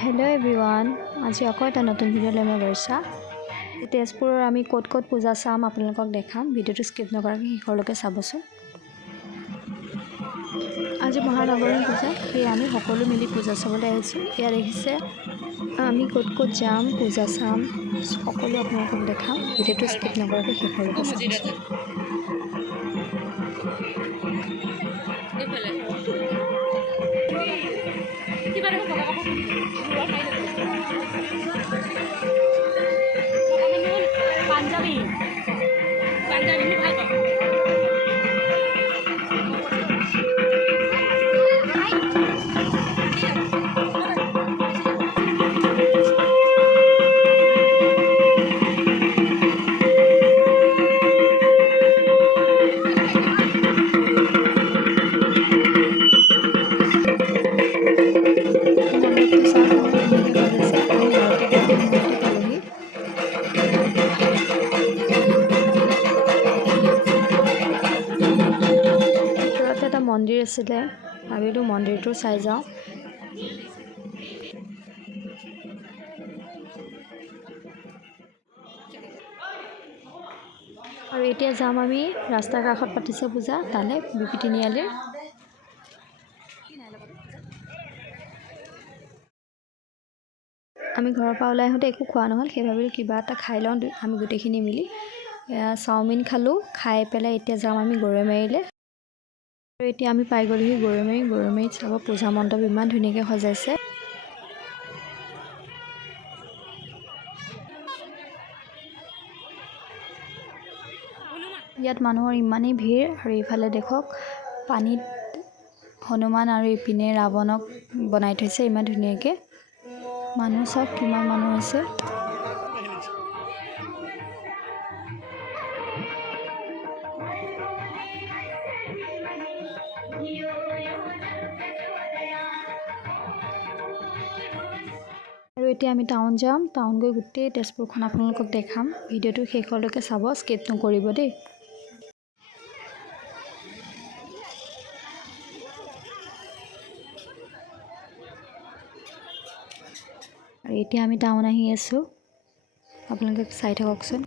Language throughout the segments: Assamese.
হেল্ল' এভৰিৱান, আজি আকৌ এটা নতুন ভিডিঅ'লৈ মই গৈছা। তেজপুৰৰ আমি ক'ত ক'ত পূজা চাম আপোনালোকক দেখাম। ভিডিঅ'টো স্কিপ নকৰাকৈ শেষলৈকে চাবচোন। আজি মহানগৰী পূজা, সেয়ে আমি সকলো মিলি পূজা চাবলৈ আহিছোঁ। ইয়াত দেখিছে আমি ক'ত ক'ত যাম, পূজা চাম, সকলো আপোনালোকক দেখাম। ভিডিঅ'টো স্কিপ নকৰাকৈ শেষলৈকে চাবচোন। পাঞ্জাবী ভাল পাওঁ। মণ্ডপটো চাওক ধুনীয়াকৈ সজাইছে। আমি আৰতি কৰা সময়তে পালোহি। ভিতৰত এটা মন্দিৰ আছিলে, ভাবিলোঁ মন্দিৰটো চাই যাওঁ। আৰু এতিয়া যাম আমি ৰাস্তাৰ কাষত পাতিছে পূজা, তালৈ বিপি তিনিআলিৰ। আমি ঘৰৰ পৰা ওলাই আহোঁতে একো খোৱা নহ'ল, সেই ভাবিলোঁ কিবা এটা খাই লওঁ আমি গোটেইখিনি মিলি। চাওমিন খালোঁ, খাই পেলাই এতিয়া যাম আমি গৰৈমাৰীলৈ। আৰু এতিয়া আমি পাই গ'লোহি গৰৈমাৰী। গৰৈমাৰীত চাব পূজা মণ্ডপ ইমান ধুনীয়াকৈ সজাইছে। ইয়াত মানুহৰ ইমানেই ভিৰ, আৰু ইফালে দেখক পানীত হনুমান আৰু ইপিনে ৰাৱণক বনাই থৈছে ইমান ধুনীয়াকৈ। মানুহ চাওক কিমান মানুহ হৈছে। আৰু এতিয়া আমি টাউন যাম। টাউন গৈ গোটেই তেজপুৰখন আপোনালোকক দেখাম। ভিডিঅ'টো শেষলৈকে চাব, স্কিপ নকৰিব দেই। আৰু এতিয়া আমি টাউন আহি আছোঁ, আপোনালোকে চাই থাককচোন।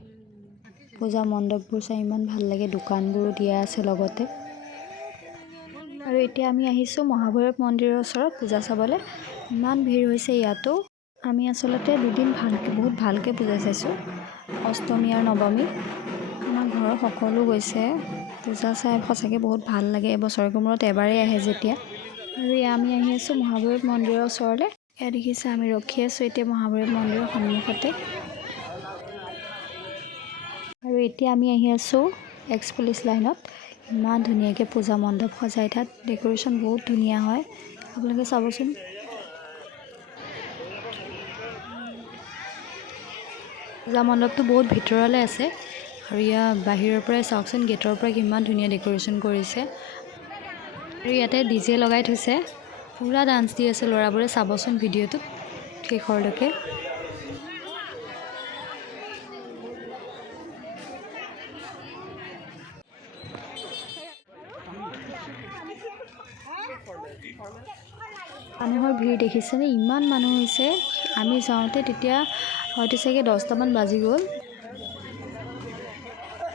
পূজা মণ্ডপবোৰ চাই ইমান ভাল লাগে, দোকানবোৰো দিয়া আছে লগতে। আৰু এতিয়া আমি আহিছোঁ মহাভৈৰৱ মন্দিৰৰ ওচৰত পূজা চাবলৈ। ইমান ভিৰ হৈছে ইয়াতো। আমি আচলতে দুদিন বহুত ভালকৈ পূজা চাইছোঁ, অষ্টমী আৰু নৱমী। আমাৰ ঘৰৰ সকলো গৈছে। পূজা চাই সঁচাকৈ বহুত ভাল লাগে, বছৰেকৰ মূৰত এবাৰেই আহে যেতিয়া। আৰু আমি আহি আছোঁ মহাভৈৰৱ মন্দিৰৰ ওচৰলৈ। এয়া দেখিছে আমি ৰখি আছোঁ এতিয়া মহাভৈৰৱ মন্দিৰৰ সন্মুখতে। আৰু এতিয়া আমি আহি আছোঁ এক্স পুলিচ লাইনত। ইমান ধুনীয়াকৈ পূজা মণ্ডপ সজাই, তাত ডেক'ৰেশ্যন বহুত ধুনীয়া হয়, আপোনালোকে চাবচোন। পূজা মণ্ডপটো বহুত ভিতৰলৈ আছে, আৰু ইয়াৰ বাহিৰৰ পৰাই চাওকচোন, গেটৰ পৰা কিমান ধুনীয়া ডেক'ৰেশ্যন কৰিছে। আৰু ইয়াতে DJ লগাই থৈছে, পূৰা ডান্স দি আছে ল'ৰাবোৰে, চাবচোন ভিডিঅ'টোত শেষৰলৈকে। মানুহৰ ভিৰ দেখিছেনে, ইমান মানুহ হৈছে। আমি যাওঁতে তেতিয়া হয়তো চাগে 10টামান বাজি গ'ল।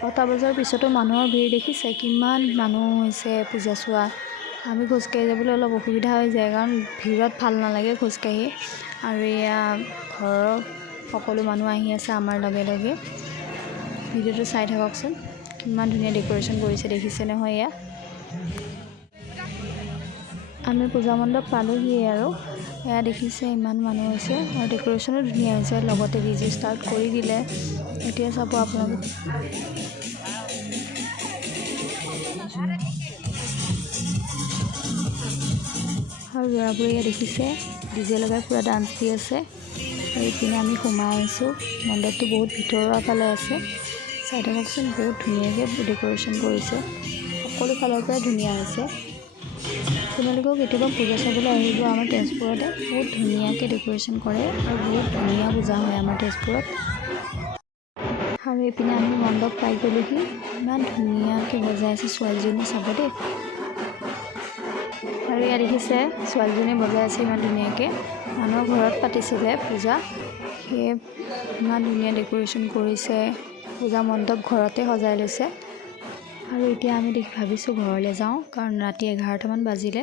10টা বজাৰ পিছতো মানুহৰ ভিৰ দেখিছে, কিমান মানুহ হৈছে পূজা চোৱা। আমি খোজকাঢ়ি যাবলৈ অলপ অসুবিধা হৈ যায়, কাৰণ ভিৰত ভাল নালাগে খোজকাঢ়ি। আৰু এয়া ঘৰৰ সকলো মানুহ আহি আছে আমাৰ লগে লগে। ভিডিঅ'টো চাই থাককচোন, কিমান ধুনীয়া ডেক'ৰেশ্যন কৰিছে দেখিছে নহয়। এয়া আমি পূজা মণ্ডপ পালোহিয়ে, আৰু এয়া দেখিছে ইমান মানুহ হৈছে, আৰু ডেক'ৰেশ্যনো ধুনীয়া হৈছে, লগতে DJ ষ্টাৰ্ট কৰি দিলে। এতিয়া চাব আপোনালোকে। আৰু ল'ৰাবোৰে এয়া দেখিছে DJ লগাই পূৰা ডান্স দি আছে। আৰু ইপিনে আমি সোমাই আহিছোঁ, মণ্ডপটো বহুত ভিতৰৰ ফালে আছে। চাই থাককচোন, বহুত ধুনীয়াকৈ ডেক'ৰেশ্যন কৰিছে, সকলো ফালৰ পৰাই ধুনীয়া হৈছে। আপোনালোকেও কেতিয়াবা পূজা চাবলৈ আহিব, আমাৰ তেজপুৰতে বহুত ধুনীয়াকৈ ডেক'ৰেশ্যন কৰে, আৰু বহুত ধুনীয়া পূজা হয় আমাৰ তেজপুৰত। আৰু এইপিনে আমি মণ্ডপ পাই গ'লোহি, ইমান ধুনীয়াকৈ বজাই আছে ছোৱালীজনী, চাব দেই। আৰু ইয়াত দেখিছে ছোৱালীজনীয়ে বজাই আছে ইমান ধুনীয়াকৈ। মানুহৰ ঘৰত পাতিছিলে পূজা, সেয়ে ইমান ধুনীয়া ডেক'ৰেশ্যন কৰিছে, পূজা মণ্ডপ ঘৰতে সজাই লৈছে। আৰু এতিয়া আমি ভাবিছোঁ ঘৰলৈ যাওঁ, কাৰণ ৰাতি 11টামান বাজিলে,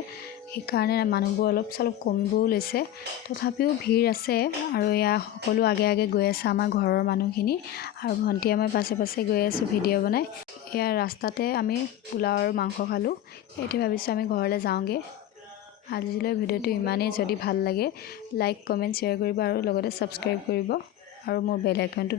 সেইকাৰণে মানুহবোৰ অলপ চলপ কমিবও লৈছে। তথাপিও ভিৰ আছে আৰু এয়া সকলো আগে আগে গৈ আছে আমাৰ ঘৰৰ মানুহখিনি, আৰু ভণ্টিয়ে মই পাছে পাছে গৈ আছোঁ ভিডিঅ' বনাই। এয়া ৰাস্তাতে আমি পোলাও আৰু মাংস খালোঁ। এতিয়া ভাবিছোঁ আমি ঘৰলৈ যাওঁগৈ। আজিলৈ ভিডিঅ'টো ইমানেই। যদি ভাল লাগে লাইক কমেণ্ট শ্বেয়াৰ কৰিব আৰু লগতে ছাবস্ক্ৰাইব কৰিব আৰু মোৰ বেল আইকনটো